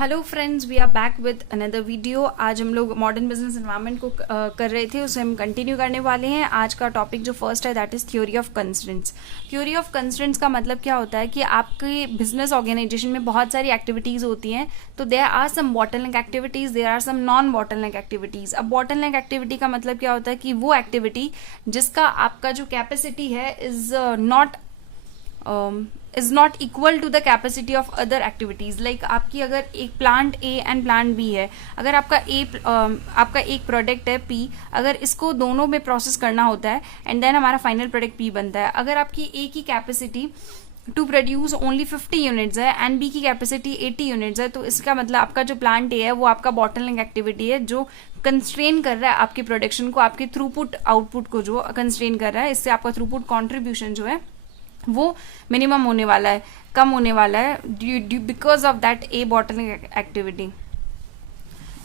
Hello friends, we are back with another video. आज हम लोग मॉडर्न बिजनेस एनवायरनमेंट को कर रहे थे, उसे हम कंटिन्यू करने वाले हैं। आज का टॉपिक जो फर्स्ट है that is theory of constraints. Theory of constraints का मतलब क्या होता है कि आपके बिजनेस ऑर्गेनाइजेशन में बहुत सारी एक्टिविटीज़ होती हैं, तो there are some bottleneck activities, there are some non bottleneck activities. अब बॉटलनेक एक्टिविटी का मतलब क्या होता है कि वो एक्टिविटी जिसका आपका जो कैपेसिटी है is not equal to the capacity of other activities. Like आपकी अगर एक plant A and plant B है, अगर आपका एक प्रोडक्ट है पी, अगर इसको दोनों में प्रोसेस करना होता है एंड देन हमारा फाइनल प्रोडक्ट पी बनता है। अगर आपकी ए की capacity to produce only 50 units है एंड बी की कैपेसिटी 80 यूनिट्स है, तो इसका मतलब आपका जो प्लांट ए है वो आपका बॉटलनेक एक्टिविटी है जो कंस्ट्रेन कर रहा है आपकी प्रोडक्शन को, आपके थ्रूपुट आउटपुट को जो कंस्ट्रेन कर रहा है। इससे आपका थ्रूपुट कॉन्ट्रीब्यूशन जो है वो मिनिमम होने वाला है, कम होने वाला है because of that A bottleneck activity.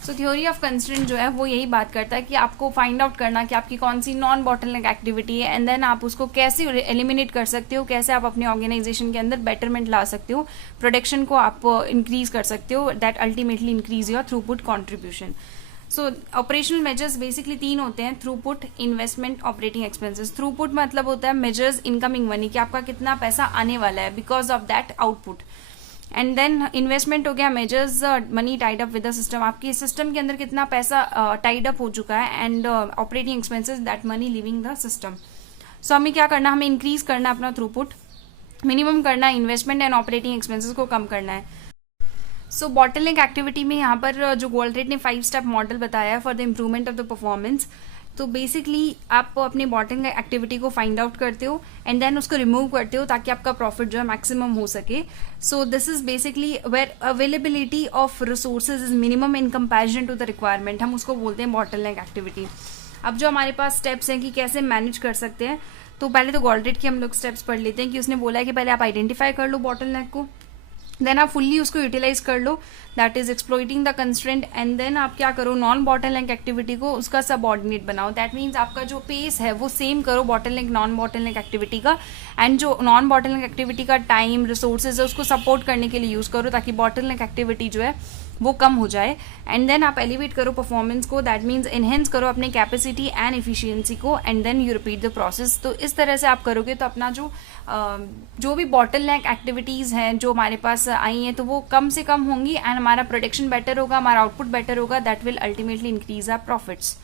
So theory of constraint जो है वो यही बात करता है कि आपको फाइंड आउट करना कि आपकी कौन सी नॉन बॉटलनेक एक्टिविटी है एंड देन आप उसको कैसे एलिमिनेट कर सकते हो, कैसे आप अपने ऑर्गेनाइजेशन के अंदर बेटरमेंट ला सकते हो, प्रोडक्शन को आप इंक्रीज कर सकते हो, that ultimately increase your throughput contribution. So operational measures basically 3 होते हैं: throughput, investment, operating expenses. Throughput मतलब होता है मेजर्स इनकमिंग मनी, कि आपका कितना पैसा आने वाला है because of that output. And then investment हो गया measures money tied up with the system, आपकी सिस्टम के अंदर कितना पैसा टाइड अप हो चुका है। And operating expenses that money leaving the system. So हमें क्या करना, हमें इंक्रीज करना अपना थ्रूपुट, मिनिमम करना इन्वेस्टमेंट एंड ऑपरेटिंग एक्सपेंसेस को कम करना है। सो बॉटलनेक एक्टिविटी में यहाँ पर जो गोल्ड्रेट ने 5 स्टेप मॉडल बताया है for the improvement of the performance. तो बेसिकली आप अपने बॉटलनेक एक्टिविटी को फाइंड आउट करते हो एंड देन उसको रिमूव करते हो ताकि आपका प्रॉफिट जो है मैक्सिमम हो सके। So this is basically where availability of resources is minimum in comparison to the requirement, हम उसको बोलते हैं बॉटलनेक एक्टिविटी। अब जो हमारे पास स्टेप्स हैं कि कैसे मैनेज कर सकते हैं, तो पहले तो गोल्ड्रेट के हम लोग स्टेप्स पढ़ लेते हैं कि उसने बोला है कि पहले आप आइडेंटिफाई कर लो बॉटलनेक को, देन आप फुल्ली उसको यूटिलाइज कर लो, that is exploiting the constraint. And then आप क्या करो, नॉन बॉटलनेक एक्टिविटी को उसका सबऑर्डिनेट बनाओ, दैट मीन्स आपका जो पेस है वो सेम करो बॉटलनेक नॉन बॉटलनेक एक्टिविटी का। एंड जो नॉन बॉटलनेक एक्टिविटी का टाइम रिसोर्सेज है उसको सपोर्ट करने के लिए यूज करो ताकि बॉटलनेक एक्टिविटी जो है वो कम हो जाए। एंड देन आप एलिवेट करो परफॉर्मेंस को, दैट मीन्स एनहेंस करो अपने कैपेसिटी एंड एफिशिएंसी को, and then you repeat the process. तो इस तरह से आप करोगे तो अपना जो भी बॉटलनेक एक्टिविटीज़ हैं जो हमारे पास आई हैं तो वो कम से कम होंगी एंड हमारा प्रोडक्शन बेटर होगा, हमारा आउटपुट बेटर होगा, that will ultimately increase our profits.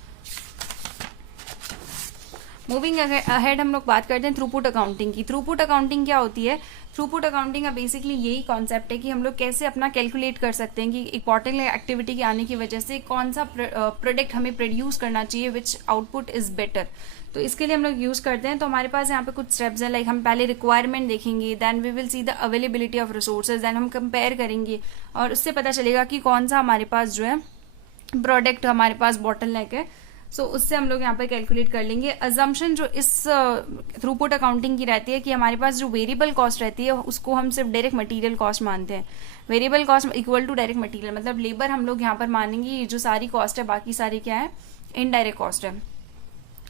Moving ahead हम लोग बात करते हैं थ्रूपुट अकाउंटिंग की। थ्रूपुट अकाउंटिंग क्या होती है? थ्रूपुट अकाउंटिंग का बेसिकली यही कॉन्सेप्ट है कि हम लोग कैसे अपना कैलकुलेट कर सकते हैं कि एक बॉटलनेक एक्टिविटी के आने की वजह से कौन सा प्रोडक्ट हमें प्रोड्यूस करना चाहिए विच आउटपुट इज बेटर। तो इसके लिए हम लोग यूज करते हैं। तो हमारे पास यहाँ पे कुछ स्टेप्स हैं, लाइक हम पहले रिक्वायरमेंट देखेंगे, then we will see the availability of resources, then हम कंपेयर करेंगे और उससे पता चलेगा कि कौन सा हमारे पास जो है प्रोडक्ट हमारे पास बॉटलनेक है। सो उससे हम लोग यहाँ पर कैलकुलेट कर लेंगे। अजम्पशन जो इस थ्रूपुट अकाउंटिंग की रहती है कि हमारे पास जो वेरिएबल कॉस्ट रहती है उसको हम सिर्फ डायरेक्ट मटेरियल कॉस्ट मानते हैं। Variable cost equal to direct material, मतलब लेबर हम लोग यहाँ पर मानेंगे ये जो सारी कॉस्ट है, बाकी सारी क्या है, इनडायरेक्ट कॉस्ट है,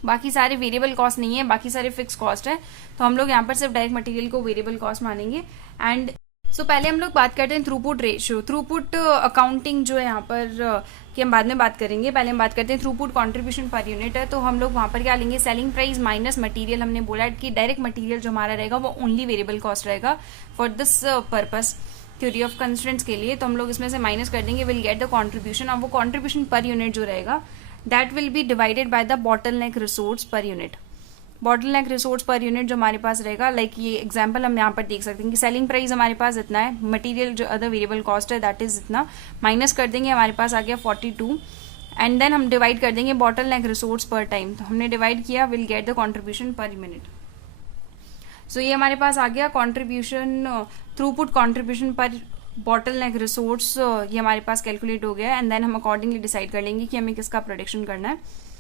बाकी सारे वेरिएबल कॉस्ट नहीं है, बाकी सारे फिक्स कॉस्ट है। तो हम लोग यहाँ पर सिर्फ डायरेक्ट मटेरियल को वेरिएबल कॉस्ट मानेंगे। एंड सो पहले हम लोग बात करते हैं थ्रूपुट रेशियो। थ्रूपुट अकाउंटिंग जो है यहाँ पर कि हम बाद में बात करेंगे, पहले हम बात करते हैं थ्रूपुट कंट्रीब्यूशन पर यूनिट है। तो हम लोग वहाँ पर क्या लेंगे, सेलिंग प्राइस माइनस मटेरियल। हमने बोला कि डायरेक्ट मटेरियल जो हमारा रहेगा वो ओनली वेरिएबल कॉस्ट रहेगा for this purpose theory of constraints के लिए। तो हम लोग इसमें से माइनस कर देंगे, विल गेट द कॉन्ट्रीब्यूशन। और वो कॉन्ट्रीब्यूशन पर यूनिट जो रहेगा that will be divided by the bottleneck resource per unit. Bottleneck resource per unit जो हमारे पास रहेगा, लाइक ये एग्जांपल हम यहाँ पर देख सकते हैं कि सेलिंग प्राइस हमारे पास इतना है, मटेरियल जो अदर वेरिएबल कॉस्ट है दैट इज इतना, माइनस कर देंगे, हमारे पास आ गया 42। एंड देन हम डिवाइड कर देंगे बॉटलनेक रिसोर्स पर टाइम। तो हमने डिवाइड किया, will get the contribution per minute. So ये हमारे पास आ गया contribution, throughput contribution per bottleneck resource, ये हमारे पास कैलकुलेट हो गया। एंड देन हम अकॉर्डिंगली डिसाइड कर लेंगे कि हमें किसका प्रोडक्शन करना है।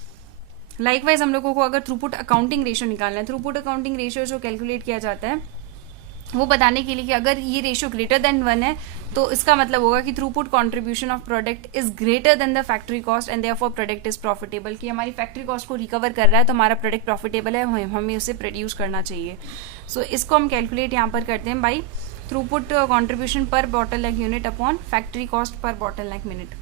लाइकवाइज हम लोगों को अगर थ्रूपुट अकाउंटिंग रेशियो निकालना है, थ्रूपुट अकाउंटिंग रेशियो जो कैलकुलेट किया जाता है वो बताने के लिए कि अगर ये रेशियो ग्रेटर देन 1 है तो इसका मतलब होगा कि throughput contribution of product is greater than the factory cost and therefore product is profitable, कि हमारी फैक्ट्री कॉस्ट को रिकवर कर रहा है तो हमारा प्रोडक्ट प्रॉफिटेबल है, हमें उसे प्रोड्यूस करना चाहिए। सो इसको हम कैलकुलेट यहाँ पर करते हैं बाई थ्रूपुट कंट्रीब्यूशन पर bottleneck unit upon factory cost per bottleneck minute.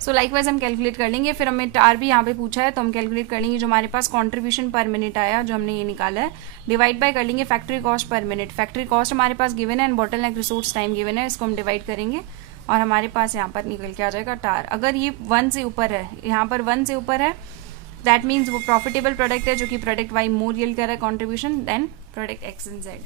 सो लाइकवाइज हम कैलकुलेट कर लेंगे, फिर हमें टार भी यहाँ पे पूछा है तो हम कैलकुलेट कर लेंगे जो हमारे पास कंट्रीब्यूशन पर मिनट आया जो हमने ये निकाला है, डिवाइड बाय कर लेंगे factory cost per minute. Factory cost हमारे पास गिवन है and bottleneck resource time given है, इसको हम डिवाइड करेंगे और हमारे पास यहाँ पर निकल के आ जाएगा टार। अगर ये 1 से ऊपर है, यहाँ पर 1 से ऊपर है, दैट मीन्स वो प्रॉफिटेबल प्रोडक्ट है जो कि प्रोडक्ट वाई मोर यील्ड कर रहा है contribution then product X and Z.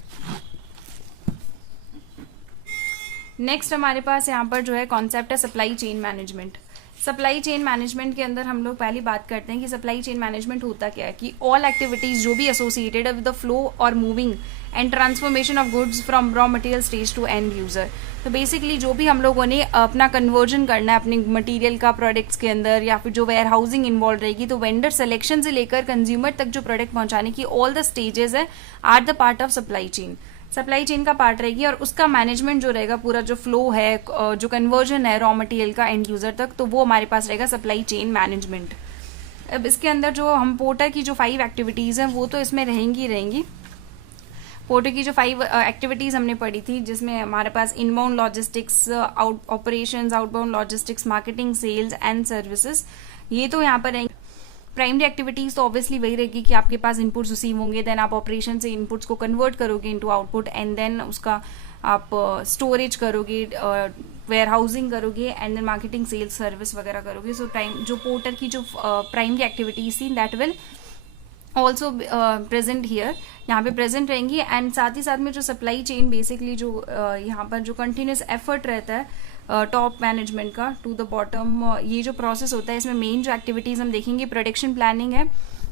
Next हमारे पास यहाँ पर जो है कॉन्सेप्ट है supply chain management. Supply chain management के अंदर हम लोग पहली बात करते हैं कि सप्लाई चेन मैनेजमेंट होता क्या है, कि ऑल एक्टिविटीज जो भी एसोसिएटेड है विद द फ्लो और moving and transformation of goods from raw material stage to end user. तो बेसिकली जो भी हम लोगों ने अपना कन्वर्जन करना है अपने मटेरियल का प्रोडक्ट्स के अंदर या फिर जो वेयर हाउसिंग इन्वॉल्व रहेगी, तो वेंडर सिलेक्शन से लेकर कंज्यूमर तक जो प्रोडक्ट पहुंचाने की ऑल द स्टेजेस है are the part of supply chain. Supply chain का पार्ट रहेगी और उसका मैनेजमेंट जो रहेगा, पूरा जो फ्लो है, जो कन्वर्जन है रॉ मटेरियल का एंड यूजर तक, तो वो हमारे पास रहेगा सप्लाई चेन मैनेजमेंट। अब इसके अंदर जो हम पोर्टर की जो 5 एक्टिविटीज हैं वो तो इसमें रहेंगी। पोर्टर की जो 5 एक्टिविटीज हमने पढ़ी थी जिसमें हमारे पास inbound logistics, operations, outbound logistics, marketing, sales and services, ये तो यहाँ पर रहेंगे। प्राइमरी एक्टिविटीज तो ऑब्वियसली वही रहेगी कि आपके पास इनपुट्स रिसीव होंगे, देन आप ऑपरेशन से इनपुट्स को कन्वर्ट करोगे इनटू आउटपुट एंड देन उसका आप स्टोरेज करोगे, वेयर हाउसिंग करोगे and then marketing, sales, service वगैरह करोगे। सो टाइम जो पोर्टर की जो प्राइमरी एक्टिविटीज थी that will also present here, यहाँ पे प्रेजेंट रहेंगी। एंड साथ ही साथ में जो सप्लाई चेन बेसिकली जो यहाँ पर जो कंटिन्यूस एफर्ट रहता है टॉप मैनेजमेंट का टू द बॉटम, ये जो प्रोसेस होता है इसमें मेन जो एक्टिविटीज हम देखेंगे प्रोडक्शन प्लानिंग है,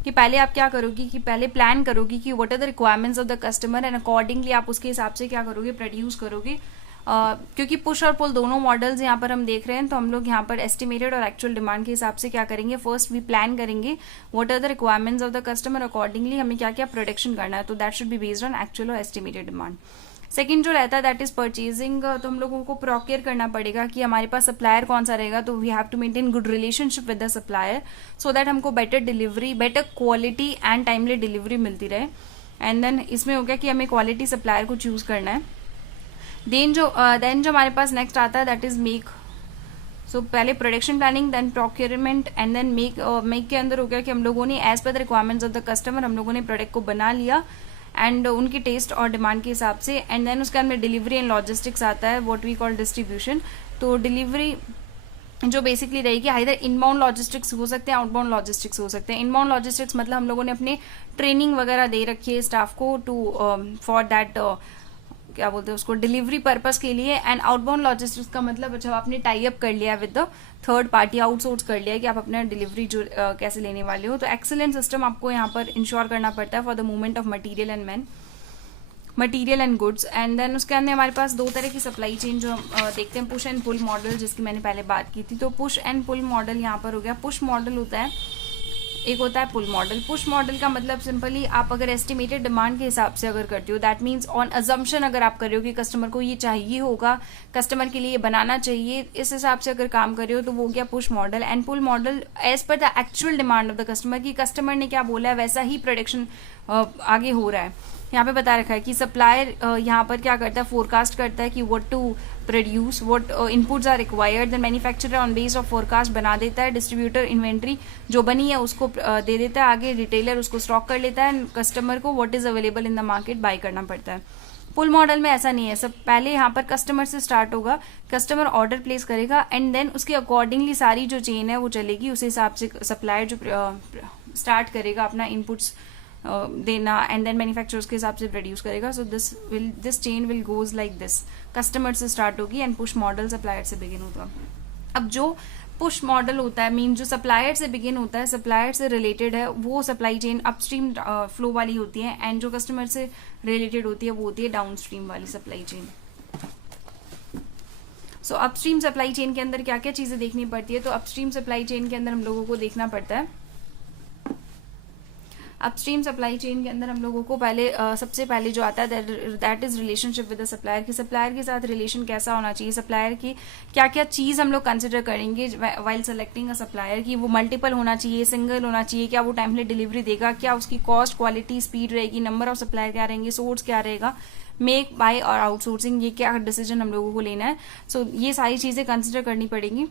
कि पहले आप क्या करोगी कि पहले प्लान करोगी कि what are the requirements of the customer and accordingly आप उसके हिसाब से क्या करोगे, प्रोड्यूस करोगे। क्योंकि पुश और पुल दोनों मॉडल्स यहाँ पर हम देख रहे हैं, तो हम लोग यहाँ पर एस्टिमेटेड और एक्चुअल डिमांड के हिसाब से क्या करेंगे, फर्स्ट वी प्लान करेंगे what are the requirements of the customer, accordingly हमें क्या क्या प्रोडक्शन करना है, तो that should be based on actual और एस्टिमेटेड डिमांड। सेकंड जो रहता है दैट इज परचेजिंग, तो हम लोगों को प्रोक्योर करना पड़ेगा कि हमारे पास सप्लायर कौन सा रहेगा, तो we have to maintain good relationship with the supplier so that हमको better delivery, better quality and timely delivery मिलती रहे। एंड देन इसमें हो गया कि हमें क्वालिटी सप्लायर को चूज करना है। देन जो हमारे पास नेक्स्ट आता है दैट इज मेक। सो पहले production planning then procurement and then make के अंदर हो गया कि हम लोगों ने as per the requirements of the customer हम लोगों ने प्रोडक्ट को बना लिया एंड उनके टेस्ट और डिमांड के हिसाब से। एंड देन उसके अंदर डिलीवरी एंड लॉजिस्टिक्स आता है, व्हाट वी कॉल डिस्ट्रीब्यूशन। तो डिलीवरी जो बेसिकली रहेगी आइदर इनबाउंड लॉजिस्टिक्स हो सकते हैं, आउटबाउंड लॉजिस्टिक्स हो सकते हैं। इनबाउंड लॉजिस्टिक्स मतलब हम लोगों ने अपने ट्रेनिंग वगैरह दे रखी है स्टाफ को टू फॉर दैट क्या बोलते हैं उसको, डिलीवरी पर्पस के लिए। एंड आउटबाउंड लॉजिस्टिक्स का मतलब जब आपने टाई अप कर लिया with the third party, outsource कर लिया कि आप अपना डिलीवरी जो कैसे लेने वाले हो। तो एक्सीलेंट सिस्टम आपको यहाँ पर इंश्योर करना पड़ता है for the movement of material and man, material and goods. And then उसके अंदर हमारे पास 2 तरह की सप्लाई चेन जो हम देखते हैं, पुश एंड पुल मॉडल, जिसकी मैंने पहले बात की थी। तो पुश एंड पुल मॉडल यहाँ पर हो गया। पुश मॉडल होता है, एक होता है पुल मॉडल। पुश मॉडल का मतलब सिंपली आप अगर एस्टिमेटेड डिमांड के हिसाब से अगर करते हो, दैट मीन्स ऑन अजम्पशन अगर आप कर रहे हो कि कस्टमर को ये चाहिए होगा, कस्टमर के लिए ये बनाना चाहिए, इस हिसाब से अगर काम कर रहे हो तो वो गया push model. And pull model as per the actual demand of the customer, की कस्टमर ने क्या बोला है वैसा ही प्रोडक्शन आगे हो रहा है। यहाँ पे बता रखा है कि सप्लायर यहाँ पर क्या करता है, फोरकास्ट करता है कि what to produce, what inputs are required, then manufacturer on base of forecast बना देता है, डिस्ट्रीब्यूटर इन्वेंट्री जो बनी है उसको दे देता है आगे, रिटेलर उसको स्टॉक कर लेता है, कस्टमर को what is available in the market buy करना पड़ता है। पुल मॉडल में ऐसा नहीं है, सब पहले यहाँ पर कस्टमर से स्टार्ट होगा, कस्टमर ऑर्डर प्लेस करेगा एंड देन उसके अकॉर्डिंगली सारी जो चेन है वो चलेगी, उस हिसाब से सप्लायर जो स्टार्ट करेगा अपना इनपुट्स देना एंड देन मैन्युफैक्चरर्स के हिसाब से प्रोड्यूस करेगा। So this chain will goes like this, customer से स्टार्ट होगी एंड पुश मॉडल सप्लायर से बिगिन होगा। अब जो पुश मॉडल होता है मीन जो सप्लायर से बिगिन होता है, सप्लायर से रिलेटेड है, वो सप्लाई चेन अपस्ट्रीम फ्लो वाली होती है एंड जो कस्टमर से रिलेटेड होती है वो होती है डाउनस्ट्रीम वाली सप्लाई चेन। सो अपस्ट्रीम सप्लाई चेन के अंदर क्या क्या चीजें देखनी पड़ती है, तो अपस्ट्रीम सप्लाई चेन के अंदर हम लोगों को देखना पड़ता है, अपस्ट्रीम सप्लाई चेन के अंदर हम लोगों को पहले सबसे पहले जो आता है that is relationship with the supplier, कि सप्लायर के साथ रिलेशन कैसा होना चाहिए, सप्लायर की क्या क्या चीज़ हम लोग कंसिडर करेंगे वाइल सेलेक्टिंग अ सप्लायर, कि वो मल्टीपल होना चाहिए, सिंगल होना चाहिए, क्या वो टाइमली डिलीवरी देगा, क्या उसकी कॉस्ट, क्वालिटी, स्पीड रहेगी, नंबर ऑफ सप्लायर क्या रहेंगे, सोर्स क्या रहेगा, मेक बाय और आउटसोर्सिंग, ये क्या डिसीजन हम लोगों को लेना है। सो ये सारी चीज़ें कंसिडर करनी पड़ेंगी।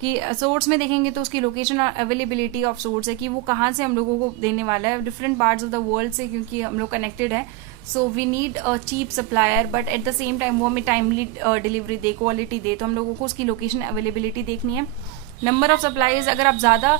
कि सोर्स में देखेंगे तो उसकी लोकेशन और अवेलेबिलिटी ऑफ सोर्स है, कि वो कहाँ से हम लोगों को देने वाला है, different parts of the world से, क्योंकि हम लोग कनेक्टेड है। So we need a cheap supplier but at the same time वो हमें टाइमली डिलीवरी दे, क्वालिटी दे, तो हम लोगों को उसकी लोकेशन अवेलेबिलिटी देखनी है। नंबर ऑफ सप्लायर्स, अगर आप ज़्यादा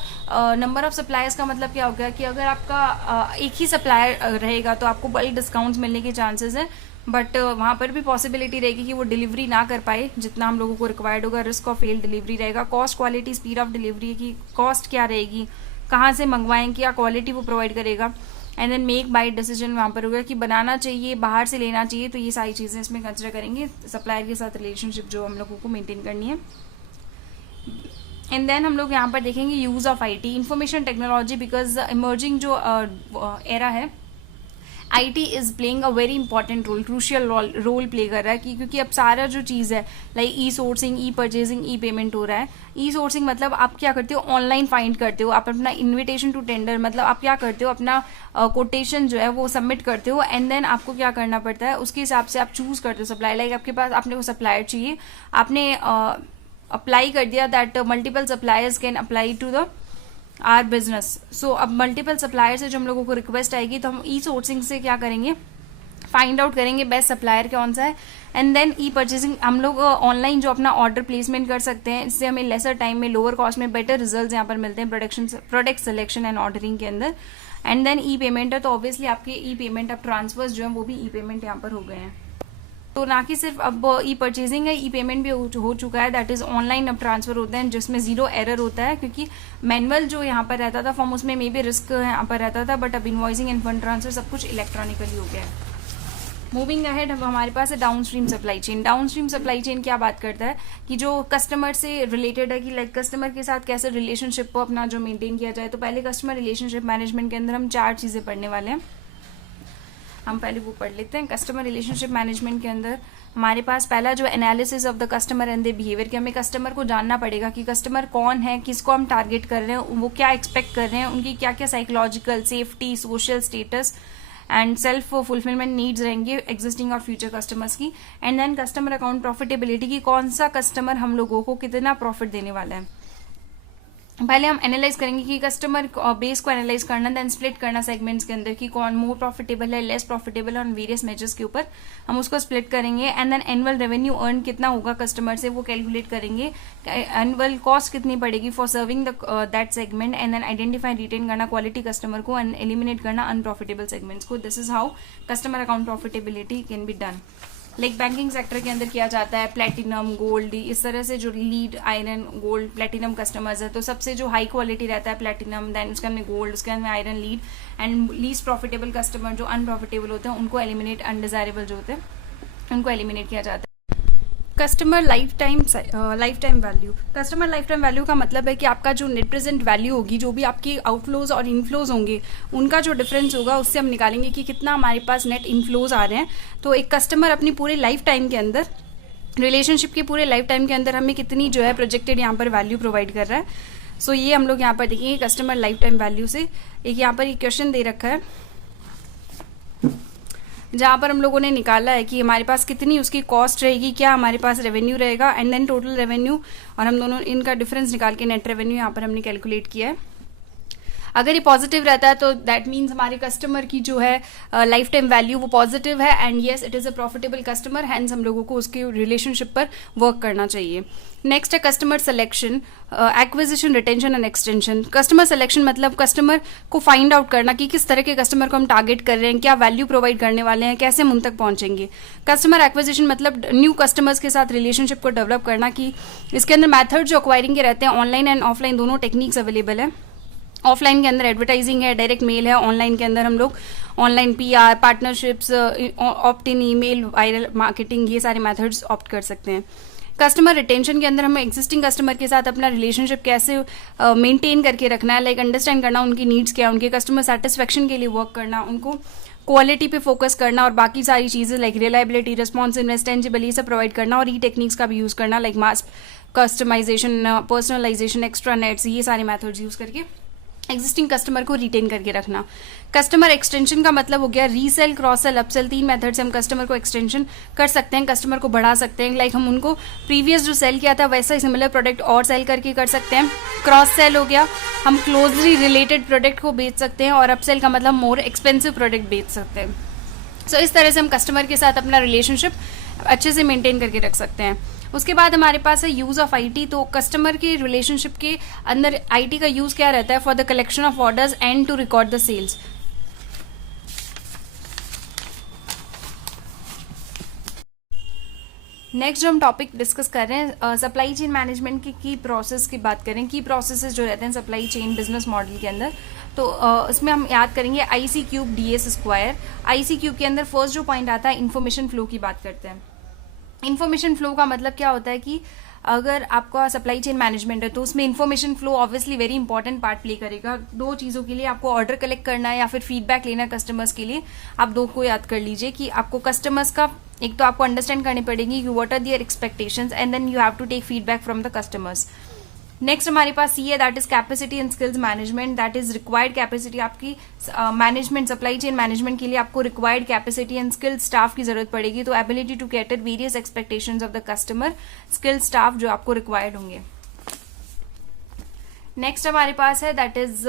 नंबर ऑफ सप्लायर्स का मतलब क्या हो गया कि अगर आपका एक ही सप्लायर रहेगा तो आपको बल्क डिस्काउंट्स मिलने के चांसेस हैं, बट वहाँ पर भी पॉसिबिलिटी रहेगी कि वो डिलीवरी ना कर पाए जितना हम लोगों को रिक्वायर्ड होगा, रिस्क ऑफ फेल डिलीवरी रहेगा। Cost, quality, speed of delivery की कॉस्ट क्या रहेगी, कहाँ से मंगवाएं, क्या क्वालिटी वो प्रोवाइड करेगा, and then make buy decision वहाँ पर होगा कि बनाना चाहिए, बाहर से लेना चाहिए, तो ये सारी चीज़ें इसमें कंसिडर करेंगे। सप्लायर के साथ रिलेशनशिप जो हम लोगों को मेंटेन करनी है। एंड देन हम लोग यहाँ पर देखेंगे use of IT, information technology, because emerging जो एरा है, IT is playing a very important role, crucial role play कर रहा है, कि क्योंकि अब सारा जो चीज़ है लाइक ई सोर्सिंग, ई परचेजिंग, ई पेमेंट हो रहा है। ई सोर्सिंग मतलब आप क्या करते हो, ऑनलाइन फाइंड करते हो, आप अपना इन्विटेशन टू टेंडर, मतलब आप क्या करते हो, अपना कोटेशन जो है वो सबमिट करते हो, एंड देन आपको क्या करना पड़ता है, उसके हिसाब से आप चूज करते हो सप्लायर। लाइक आपके पास, आपने को सप्लायर चाहिए, आपने अप्लाई कर दिया that multiple suppliers can apply to the our business. So अब मल्टीपल सप्लायर से जो हम लोगों को रिक्वेस्ट आएगी तो हम ई सोर्सिंग से क्या करेंगे, फाइंड आउट करेंगे बेस्ट सप्लायर कौन सा है, एंड देन ई परचेसिंग हम लोग ऑनलाइन जो अपना ऑर्डर प्लेसमेंट कर सकते हैं, इससे हमें लेसर टाइम में, लोअर कॉस्ट में बेटर रिजल्ट्स यहाँ पर मिलते हैं प्रोडक्ट सिलेक्शन एंड ऑर्डरिंग के अंदर। एंड देन ई पेमेंट है, तो ऑब्वियसली आपके ई पेमेंट, अब ट्रांसफर्स जो है वो भी ई पेमेंट यहाँ पर हो गए हैं। तो ना कि सिर्फ अब ई परचेजिंग है, ई पेमेंट भी हो चुका है, दैट इज ऑनलाइन अब ट्रांसफर होते हैं, जिसमें जीरो एरर होता है, क्योंकि मैनुअल जो यहाँ पर रहता था फॉर्म, उसमें मे बी रिस्क यहाँ पर रहता था, बट अब इनवॉइसिंग एंड फंड ट्रांसफर सब कुछ इलेक्ट्रॉनिकली हो गया है। मूविंग अहेड, अब हमारे पास है down stream supply chain. Down stream supply chain क्या बात करता है कि जो कस्टमर से रिलेटेड है, कि लाइक कस्टमर के साथ कैसे रिलेशनशिप को अपना जो मेंटेन किया जाए। तो पहले कस्टमर रिलेशनशिप मैनेजमेंट के अंदर हम 4 चीज़ें पढ़ने वाले हैं, हम पहले वो पढ़ लेते हैं। कस्टमर रिलेशनशिप मैनेजमेंट के अंदर हमारे पास पहला जो analysis of the customer and the behaviour, कि हमें कस्टमर को जानना पड़ेगा कि कस्टमर कौन है, किसको हम टारगेट कर रहे हैं, वो क्या एक्सपेक्ट कर रहे हैं, उनकी क्या क्या psychological, safety, social status and self fulfilment needs रहेंगे एग्जिस्टिंग और फ्यूचर कस्टमर्स की। And then customer account profitability, की कौन सा कस्टमर हम लोगों को कितना प्रॉफिट देने वाला है। पहले हम एनालाइज करेंगे कि कस्टमर बेस को एनालाइज करना, देन स्प्लिट करना सेगमेंट्स के अंदर कि कौन मोर प्रॉफिटेबल है, लेस प्रॉफिटेबल है, ऑन वेरियस मेजर्स के ऊपर हम उसको स्प्लिट करेंगे। And then annual revenue earn कितना होगा कस्टमर से वो कैलकुलेट करेंगे, एनुअल कॉस्ट कितनी पड़ेगी for serving that segment, and then identify retain करना क्वालिटी कस्टमर को एंड एलिमिनेट करना अनप्रॉफिटेबल सेगमेंट्स को। This is how customer account profitability can be done. Like banking sector के अंदर किया जाता है, प्लेटिनम, गोल्ड, इस तरह से जो lead, iron, gold, platinum customers है, तो सबसे जो हाई क्वालिटी रहता है प्लेटिनम, देन उसके अंदर गोल्ड, उसके अंदर iron, lead, and least profitable customer जो अनप्रॉफिटेबल होते हैं उनको एलिमिनेट, अनडिजायरेबल जो होते हैं उनको एलिमिनेट किया जाता है। Customer life time value, customer life time value का मतलब है कि आपका जो नेट प्रेजेंट वैल्यू होगी, जो भी आपके आउटफ्लोज और इनफ्लोज होंगे, उनका जो डिफरेंस होगा उससे हम निकालेंगे कि कितना हमारे पास नेट इनफ्लोज आ रहे हैं। तो एक कस्टमर अपनी पूरे लाइफ टाइम के अंदर, रिलेशनशिप के पूरे लाइफ टाइम के अंदर हमें कितनी जो है प्रोजेक्टेड यहाँ पर वैल्यू प्रोवाइड कर रहा है। सो ये हम लोग यहाँ पर देखेंगे कस्टमर लाइफ टाइम वैल्यू से। एक यहाँ पर एक क्वेश्चन दे रखा है जहाँ पर हम लोगों ने निकाला है कि हमारे पास कितनी उसकी कॉस्ट रहेगी, क्या हमारे पास रेवेन्यू रहेगा, एंड देन टोटल रेवेन्यू, और हम दोनों इनका डिफरेंस निकाल के नेट रेवेन्यू यहाँ पर हमने कैलकुलेट किया है। अगर ये पॉजिटिव रहता है तो दैट मीन्स हमारे कस्टमर की जो है लाइफ टाइम वैल्यू वो पॉजिटिव है, and yes it is a profitable customer, hence हम लोगों को उसके रिलेशनशिप पर वर्क करना चाहिए। नेक्स्ट है customer selection, acquisition, retention and extension. Customer selection मतलब कस्टमर को फाइंड आउट करना कि किस तरह के कस्टमर को हम टारगेट कर रहे हैं, क्या वैल्यू प्रोवाइड करने वाले हैं, कैसे हम उन तक पहुंचेंगे। कस्टमर एक्विजिशन मतलब न्यू कस्टमर्स के साथ रिलेशनशिप को डेवलप करना, कि इसके अंदर मैथड जो एक्वायरिंग के रहते हैं, ऑनलाइन एंड ऑफलाइन दोनों टेक्निक्स अवेलेबल है। ऑफलाइन के अंदर एडवर्टाइजिंग है, डायरेक्ट मेल है, ऑनलाइन के अंदर हम लोग online PR, partnerships, opt in email, viral marketing, ये सारे मेथड्स ऑप्ट कर सकते हैं। कस्टमर रिटेंशन के अंदर हमें एग्जिस्टिंग कस्टमर के साथ अपना रिलेशनशिप कैसे मेंटेन करके रखना है, लाइक अंडरस्टैंड करना उनकी नीड्स क्या है, उनके कस्टमर सेटिस्फेक्शन के लिए वर्क करना, उनको क्वालिटी पे फोकस करना और बाकी सारी चीज़ें लाइक रिलायबिलिटी, रिस्पॉन्सिवनेस, टेंजिबल, ये सब प्रोवाइड करना और ई टेक्निक्स का भी यूज़ करना, like mass customisation, personalisation, extranets, ये सारे मेथड्स यूज़ करके एग्जिस्टिंग कस्टमर को रिटेन करके रखना। कस्टमर एक्सटेंशन का मतलब हो गया resell, cross sell, upsell, 3 method से हम कस्टमर को एक्सटेंशन कर सकते हैं, कस्टमर को बढ़ा सकते हैं। लाइक हम उनको प्रीवियस जो सेल किया था वैसा ही सिमिलर प्रोडक्ट और सेल करके कर सकते हैं। क्रॉस सेल हो गया, हम क्लोजली रिलेटेड प्रोडक्ट को बेच सकते हैं, और अपसेल का मतलब मोर एक्सपेंसिव प्रोडक्ट बेच सकते हैं। सो इस तरह से हम कस्टमर के साथ अपना रिलेशनशिप अच्छे से मेंटेन करके रख सकते हैं। उसके बाद हमारे पास है यूज़ ऑफ आईटी। तो कस्टमर के रिलेशनशिप के अंदर आईटी का यूज़ क्या रहता है? For the collection of orders and to record the sales. Next जो हम टॉपिक डिस्कस कर रहे हैं सप्लाई चेन मैनेजमेंट की प्रोसेस की बात करें। की प्रोसेसेस जो रहते हैं सप्लाई चेन बिजनेस मॉडल के अंदर, तो इसमें हम याद करेंगे IC³ DS²। IC³ के अंदर फर्स्ट जो पॉइंट आता है इन्फॉर्मेशन फ्लो की बात करते हैं। इन्फॉर्मेशन फ्लो का मतलब क्या होता है कि अगर आपका सप्लाई चेन मैनेजमेंट है तो उसमें information flow obviously very important part play करेगा। 2 चीज़ों के लिए, आपको ऑर्डर कलेक्ट करना है या फिर फीडबैक लेना है कस्टमर्स के लिए, आप 2 को याद कर लीजिए कि आपको कस्टमर्स का एक तो आपको अंडरस्टैंड करनी पड़ेगी कि what are their expectations and then you have to take feedback from the customers. Next हमारे पास सी है, that is capacity and skills management. That is required capacity, आपकी मैनेजमेंट सप्लाई चेन मैनेजमेंट के लिए आपको required capacity and skilled staff की जरूरत पड़ेगी। तो ability to cater various expectations of the customer, skilled staff जो आपको रिक्वायर्ड होंगे। नेक्स्ट हमारे पास है that is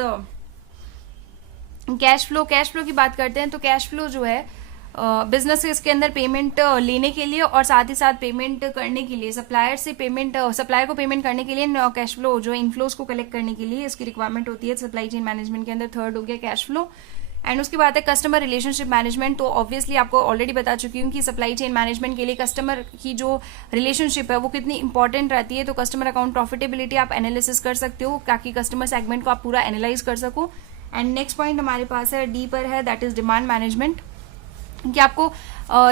cash flow. Cash flow की बात करते हैं तो कैश फ्लो जो है बिजनेस के अंदर पेमेंट लेने के लिए और साथ ही साथ पेमेंट करने के लिए, सप्लायर से पेमेंट, सप्लायर को पेमेंट करने के लिए कैश फ्लो जो इनफ्लोज को कलेक्ट करने के लिए इसकी रिक्वायरमेंट होती है सप्लाई चेन मैनेजमेंट के अंदर। थर्ड हो गया कैश फ्लो। एंड उसके बाद है कस्टमर रिलेशनशिप मैनेजमेंट। तो ऑब्वियसली आपको ऑलरेडी बता चुकी हूँ कि सप्लाई चेन मैनेजमेंट के लिए कस्टमर की जो रिलेशनशिप है वो कितनी इंपॉर्टेंट रहती है। तो कस्टमर अकाउंट प्रॉफिटेबिलिटी आप एनालिसिस कर सकते हो ताकि कस्टमर सेगमेंट को आप पूरा एनालाइज कर सको। एंड नेक्स्ट पॉइंट हमारे पास है डी पर है, दैट इज डिमांड मैनेजमेंट, कि आपको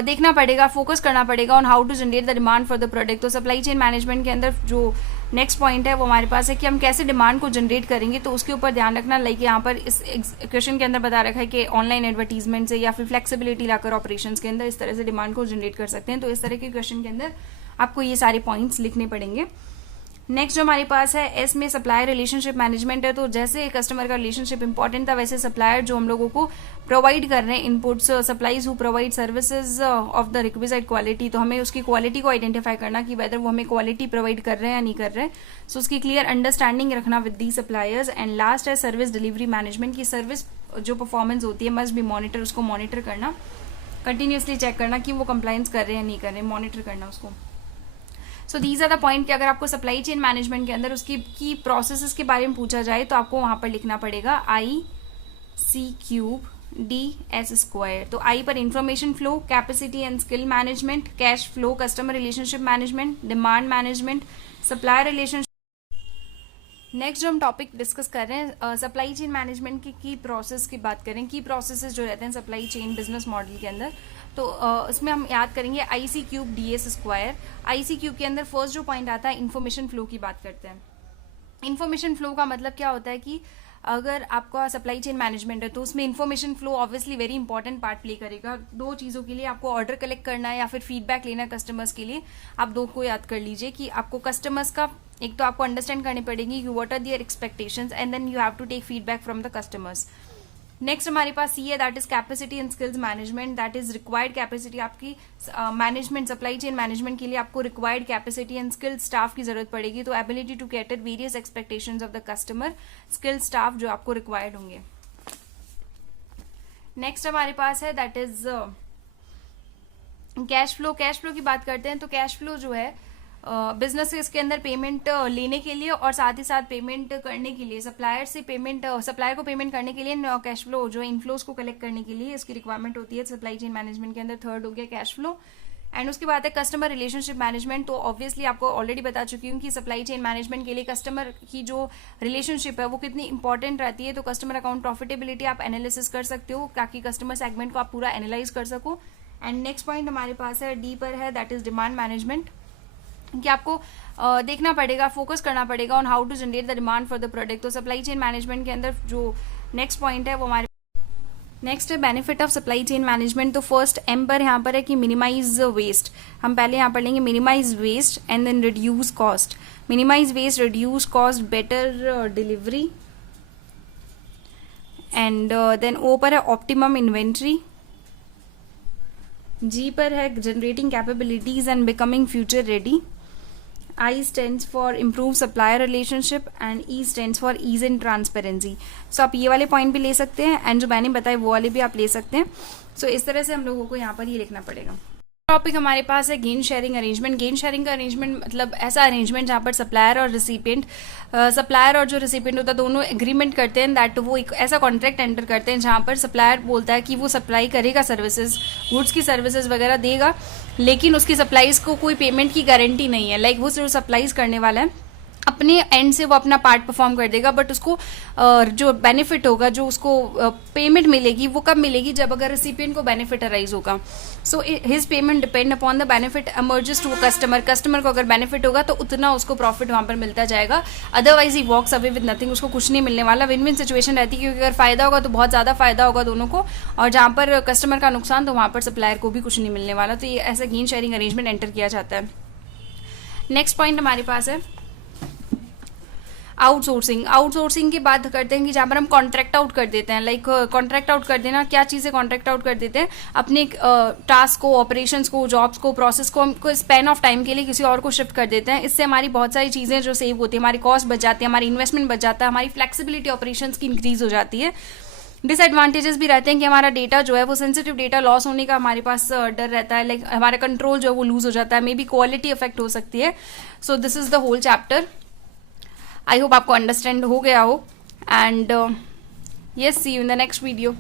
देखना पड़ेगा, फोकस करना पड़ेगा on how to generate the demand for the product. तो सप्लाई चेन मैनेजमेंट के अंदर जो नेक्स्ट पॉइंट है वो हमारे पास है कि हम कैसे डिमांड को जनरेट करेंगे, तो उसके ऊपर ध्यान रखना। लाइक यहाँ पर इस क्वेश्चन के अंदर बता रखा है कि ऑनलाइन एडवर्टीजमेंट से या फिर फ्लेक्सिबिलिटी लाकर ऑपरेशंस के अंदर इस तरह से डिमांड को जनरेट कर सकते हैं। तो इस तरह के क्वेश्चन के अंदर आपको ये सारे पॉइंट्स लिखने पड़ेंगे। नेक्स्ट जो हमारे पास है एस में सप्लायर रिलेशनशिप मैनेजमेंट है। तो जैसे कस्टमर का रिलेशनशिप इंपॉर्टेंट था वैसे सप्लायर जो हम लोगों को प्रोवाइड कर रहे हैं inputs, supplies who provide services of the requisite quality, तो हमें उसकी क्वालिटी को आइडेंटिफाई करना कि वेदर वो हमें क्वालिटी प्रोवाइड कर रहे हैं या नहीं कर रहे हैं। सो उसकी क्लियर अंडरस्टैंडिंग रखना with the suppliers. And last है सर्विस डिलीवरी मैनेजमेंट की सर्विस जो परफॉर्मेंस होती है मस्ट बी मॉनिटर, उसको मॉनिटर करना, कंटिन्यूसली चेक करना कि वो कंप्लायंस कर रहे हैं या नहीं कर रहे, मॉनिटर करना उसको। So these are the point कि अगर आपको सप्लाई चेन मैनेजमेंट के अंदर उसकी की प्रोसेसेस के बारे में पूछा जाए तो आपको वहां पर लिखना पड़ेगा IC³ DS²। तो आई पर information flow, capacity and skill management, cash flow, customer relationship management, demand management, supplier relationship. Next जो हम टॉपिक डिस्कस कर रहे हैं सप्लाई चेन मैनेजमेंट की प्रोसेस की बात करें। की प्रोसेसेस जो रहते हैं सप्लाई चेन बिजनेस मॉडल के अंदर, तो इसमें हम याद करेंगे IC³ DS²। IC³ के अंदर फर्स्ट जो पॉइंट आता है इन्फॉर्मेशन फ्लो की बात करते हैं। इन्फॉर्मेशन फ्लो का मतलब क्या होता है कि अगर आपका सप्लाई चेन मैनेजमेंट है तो उसमें information flow obviously very important part play करेगा। 2 चीज़ों के लिए, आपको ऑर्डर कलेक्ट करना है या फिर फीडबैक लेना है कस्टमर्स के लिए, आप 2 को याद कर लीजिए कि आपको कस्टमर्स का एक तो आपको अंडरस्टैंड करनी पड़ेगी कि what are their expectations and then you have to take feedback from the customers. Next हमारे पास सी है, that is capacity and skills management. That is required capacity, आपकी मैनेजमेंट सप्लाई चेन मैनेजमेंट के लिए आपको required capacity and skilled staff की जरूरत पड़ेगी। तो ability to cater various expectations of the customer, skilled staff जो आपको रिक्वायर्ड होंगे। नेक्स्ट हमारे पास है that is cash flow. Cash flow की बात करते हैं तो कैश फ्लो जो है बिजनेस के अंदर पेमेंट लेने के लिए और साथ ही साथ पेमेंट करने के लिए, सप्लायर से पेमेंट, सप्लायर को पेमेंट करने के लिए कैश फ्लो जो इनफ्लोज को कलेक्ट करने के लिए इसकी रिक्वायरमेंट होती है सप्लाई चेन मैनेजमेंट के अंदर। थर्ड हो गया कैश फ्लो। एंड उसके बाद है कस्टमर रिलेशनशिप मैनेजमेंट। तो ऑब्वियसली आपको ऑलरेडी बता चुकी हूँ कि सप्लाई चेन मैनेजमेंट के लिए कस्टमर की जो रिलेशनशिप है वो कितनी इंपॉर्टेंट रहती है। तो कस्टमर अकाउंट प्रॉफिटेबिलिटी आप एनालिसिस कर सकते हो ताकि कस्टमर सेगमेंट को आप पूरा एनालाइज कर सको। एंड नेक्स्ट पॉइंट हमारे पास है डी पर है, दैट इज डिमांड मैनेजमेंट, कि आपको देखना पड़ेगा, फोकस करना पड़ेगा on how to generate the demand for the product. तो सप्लाई चेन मैनेजमेंट के अंदर जो नेक्स्ट पॉइंट है वो हमारे नेक्स्ट है benefit of supply chain management. तो फर्स्ट एम पर यहाँ पर है कि मिनिमाइज वेस्ट। हम पहले यहाँ पर लेंगे minimise waste and then reduce cost. Minimise waste, reduce cost, better delivery. And then O पर है ऑप्टिमम इन्वेंट्री। जी पर है generating capabilities and becoming future ready. I stands for improve supplier relationship and E stands for ease and transparency। सो आप ये वाले point भी ले सकते हैं एंड जो मैंने बताए वो वाले भी आप ले सकते हैं। सो इस तरह से हम लोगों को यहाँ पर ये लिखना पड़ेगा। टॉपिक हमारे पास है gain sharing arrangement. Gain sharing का अरेंजमेंट मतलब ऐसा अरेंजमेंट जहाँ पर सप्लायर और रिसिपिएंट, सप्लायर और जो रिसिपिएंट होता है दोनों एग्रीमेंट करते हैं दैट वो एक ऐसा कॉन्ट्रैक्ट एंटर करते हैं जहाँ पर सप्लायर बोलता है कि वो सप्लाई करेगा सर्विसेज, गुड्स की सर्विसेज वगैरह देगा, लेकिन उसकी सप्लाईज को कोई पेमेंट की गारंटी नहीं है। लाइक वो जो सप्लाईज करने वाला है अपने एंड से वो अपना पार्ट परफॉर्म कर देगा, बट उसको जो बेनिफिट होगा, जो उसको पेमेंट मिलेगी वो कब मिलेगी, जब अगर रिसिपिएंट को बेनिफिट अराइज होगा। So his payment depend upon the benefit emerges to customer. Customer को अगर बेनिफिट होगा तो उतना उसको प्रॉफिट वहां पर मिलता जाएगा, otherwise he walks away with nothing, उसको कुछ नहीं मिलने वाला। विन विन सिचुएशन रहती है, क्योंकि अगर फायदा होगा तो बहुत ज्यादा फायदा होगा दोनों को, और जहां पर कस्टमर का नुकसान तो वहां पर सप्लायर को भी कुछ नहीं मिलने वाला। तो ये ऐसा गेन शेयरिंग अरेंजमेंट एंटर किया जाता है। नेक्स्ट पॉइंट हमारे पास है आउटसोर्सिंग। आउटसोर्सिंग की बात करते हैं कि जहाँ पर हम कॉन्ट्रैक्ट आउट कर देते हैं। लाइक कॉन्ट्रैक्ट आउट कर देना, क्या चीज़ें कॉन्ट्रैक्ट आउट कर देते हैं, अपने टास्क को, ऑपरेशंस को, जॉब्स को, प्रोसेस को हमको स्पैन ऑफ टाइम के लिए किसी और को शिफ्ट कर देते हैं। इससे हमारी बहुत सारी चीज़ें जो सेव होती है, हमारी कॉस्ट बच जाती है, हमारी इन्वेस्टमेंट बच जाता है, हमारी फ्लेक्सिबिलिटी ऑपरेशंस की इंक्रीज हो जाती है। डिसएडवांटेजेस भी रहते हैं कि हमारा डेटा जो है वो सेंसिटिव डेटा लॉस होने का हमारे पास डर रहता है। लाइक हमारा कंट्रोल जो है वो लूज हो जाता है, मे बी क्वालिटी अफेक्ट हो सकती है। So this is the whole chapter. I hope आपको अंडरस्टैंड हो गया हो, and yes, see you in the next video।